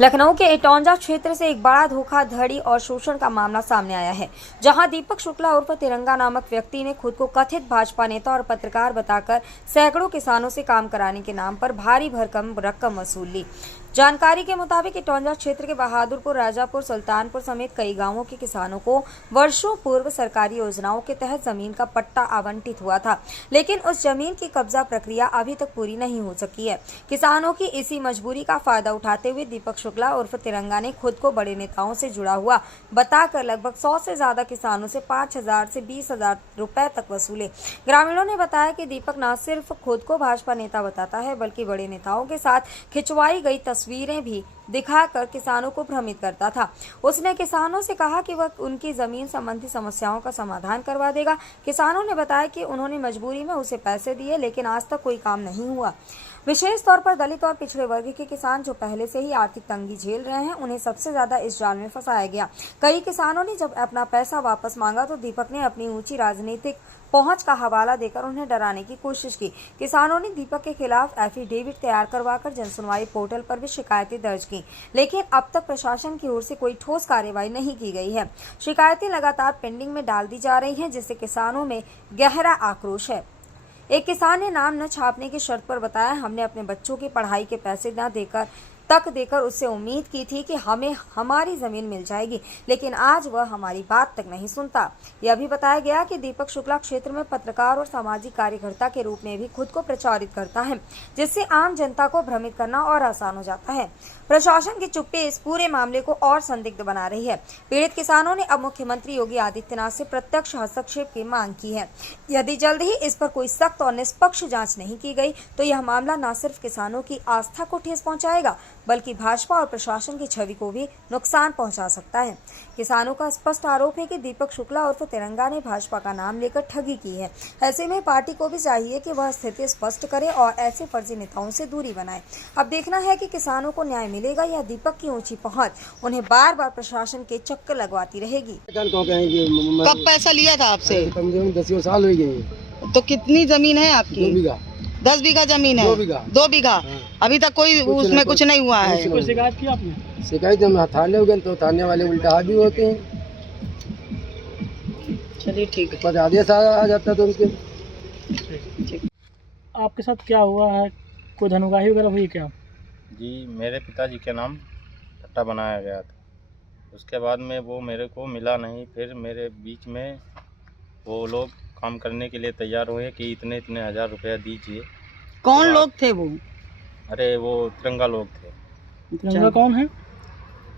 लखनऊ के इटौंजा क्षेत्र से एक बड़ा धोखाधड़ी और शोषण का मामला सामने आया है, जहां दीपक शुक्ला उर्फ तिरंगा नामक व्यक्ति ने खुद को कथित भाजपा नेता और पत्रकार बताकर सैकड़ों किसानों से काम कराने के नाम पर भारी भरकम रकम वसूल ली। जानकारी के मुताबिक इटौंजा क्षेत्र के बहादुरपुर, राजापुर, सुल्तानपुर समेत कई गांवों के किसानों को वर्षों पूर्व सरकारी योजनाओं के तहत जमीन का पट्टा आवंटित हुआ था, लेकिन उस जमीन की कब्जा प्रक्रिया अभी तक पूरी नहीं हो सकी है। किसानों की इसी मजबूरी का फायदा उठाते हुए दीपक शुक्ला उर्फ तिरंगा ने खुद को बड़े नेताओं से जुड़ा हुआ बताकर लगभग 100 से ज्यादा किसानों से 5,000 से 20,000 रुपए तक वसूले। ग्रामीणों ने बताया कि दीपक न सिर्फ खुद को भाजपा नेता बताता है, बल्कि बड़े नेताओं के साथ खिंचवाई गई तस्वीरें भी दिखाकर किसानों को भ्रमित करता था। उसने किसानों से कहा कि वह उनकी जमीन संबंधी समस्याओं का समाधान करवा देगा। किसानों ने बताया कि उन्होंने मजबूरी में उसे पैसे दिए, लेकिन आज तक कोई काम नहीं हुआ। विशेष तौर पर दलित और पिछड़े वर्ग के किसान जो पहले से ही आर्थिक तंगी झेल रहे हैं, उन्हें सबसे ज्यादा इस जाल में फंसाया गया। कई किसानों ने जब अपना पैसा वापस मांगा तो दीपक ने अपनी ऊंची राजनीतिक पहुंच का हवाला देकर उन्हें डराने की कोशिश की। किसानों ने दीपक के खिलाफ एफिडेविट तैयार करवाकर जनसुनवाई पोर्टल पर भी शिकायतें दर्ज की, लेकिन अब तक प्रशासन की ओर से कोई ठोस कार्रवाई नहीं की गई है। शिकायतें लगातार पेंडिंग में डाल दी जा रही हैं, जिससे किसानों में गहरा आक्रोश है। एक किसान ने नाम न छापने की शर्त पर बताया, हमने अपने बच्चों की पढ़ाई के पैसे न देकर उससे उम्मीद की थी कि हमें हमारी जमीन मिल जाएगी, लेकिन आज वह हमारी बात तक नहीं सुनता। यह भी बताया गया कि दीपक शुक्ला क्षेत्र में पत्रकार और सामाजिक कार्यकर्ता के रूप में भी खुद को प्रचारित करता है, जिससे आम जनता को भ्रमित करना और आसान हो जाता है। प्रशासन की चुप्पी इस पूरे मामले को और संदिग्ध बना रही है। पीड़ित किसानों ने अब मुख्यमंत्री योगी आदित्यनाथ से प्रत्यक्ष हस्तक्षेप की मांग की है। यदि जल्द ही इस पर कोई सख्त और निष्पक्ष जांच नहीं की गई तो यह मामला न सिर्फ किसानों की आस्था को ठेस पहुंचाएगा, बल्कि भाजपा और प्रशासन की छवि को भी नुकसान पहुंचा सकता है। किसानों का स्पष्ट आरोप है कि दीपक शुक्ला उर्फ तिरंगा ने भाजपा का नाम लेकर ठगी की है। ऐसे में पार्टी को भी चाहिए कि वह स्थिति स्पष्ट करे और ऐसे फर्जी नेताओं से दूरी बनाए। अब देखना है कि किसानों को न्याय मिलेगा या दीपक की ऊंची पहुंच उन्हें बार बार प्रशासन के चक्कर लगवाती रहेगी। कब पैसा लिया था आपसे? 10 साल हो गए। तो कितनी जमीन है आपकी? 2 बीघा। 10 बीघा जमीन है? 2 बीघा। हाँ। अभी तक कोई उसमें कुछ नहीं हुआ है? कोई शिकायत की आपने? शिकायत हम थाने हो गए तो थाने वाले उल्टा हावी होते हैं। चलिए ठीक है। पर आदेश आ जाता तो उनके। आपके साथ क्या हुआ है? कोई धनुगाही वगैरह हुई क्या? जी, मेरे पिताजी के नाम पट्टा बनाया गया था। उसके बाद में वो मेरे को मिला नहीं। फिर मेरे बीच में वो लोग काम करने के लिए तैयार हुए कि इतने इतने हजार रुपया दीजिए। कौन लोग थे वो? अरे वो तिरंगा लोग थे। तिरंगा कौन है?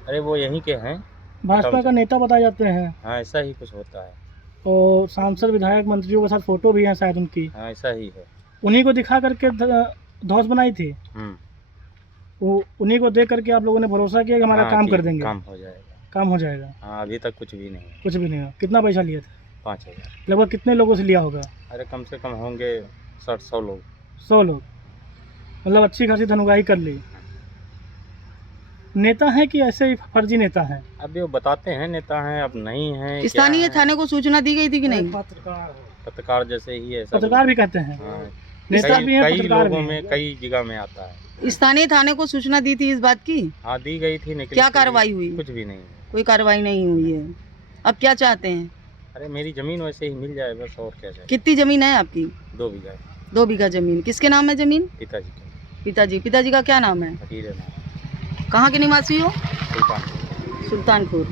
अरे वो यहीं के हैं, भाजपा का नेता बताए जाते हैं। हाँ ऐसा ही कुछ होता है। और सांसद, विधायक, मंत्रियों के साथ फोटो भी है शायद उनकी। हाँ ऐसा ही है। उन्हीं को दिखा करके धौंस बनाई थी। वो उन्हीं को देख करके आप लोगों ने भरोसा किया कि हमारा काम कर देंगे, काम हो जाएगा। काम हो जाएगा। हाँ अभी तक कुछ भी नहीं, कुछ भी नहीं हुआ। कितना पैसा लिया था? 5,000। लगभग कितने लोगों से लिया होगा? अरे कम से कम होंगे 60-100 लोग। 100 लोग। मतलब अच्छी खासी धनुगाही कर ली। नेता है कि ऐसे ही फर्जी नेता है? अभी वो बताते हैं नेता हैं, अब नहीं है। स्थानीय थाने को सूचना दी गई थी कि नहीं? पत्रकार जैसे ही है। पत्रकार भी कहते हैं। हाँ, नेता भी है, कई पत्रकार लोगों भी में कई जगह में आता है। स्थानीय थाने को सूचना दी थी इस बात की? हाँ दी गई थी। क्या कार्रवाई हुई? कुछ भी नहीं। कोई कार्रवाई नहीं हुई है। अब क्या चाहते हैं? अरे मेरी जमीन वैसे ही मिल जाए बस, और क्या चाहिए। कितनी जमीन है आपकी? 2 बीघा। 2 बीघा जमीन। किसके नाम है जमीन? पिताजी के। पिताजी का क्या नाम है? फकीर है नाम। कहाँ के निवासी हो? सुल्तानपुर। सुल्तानपुर।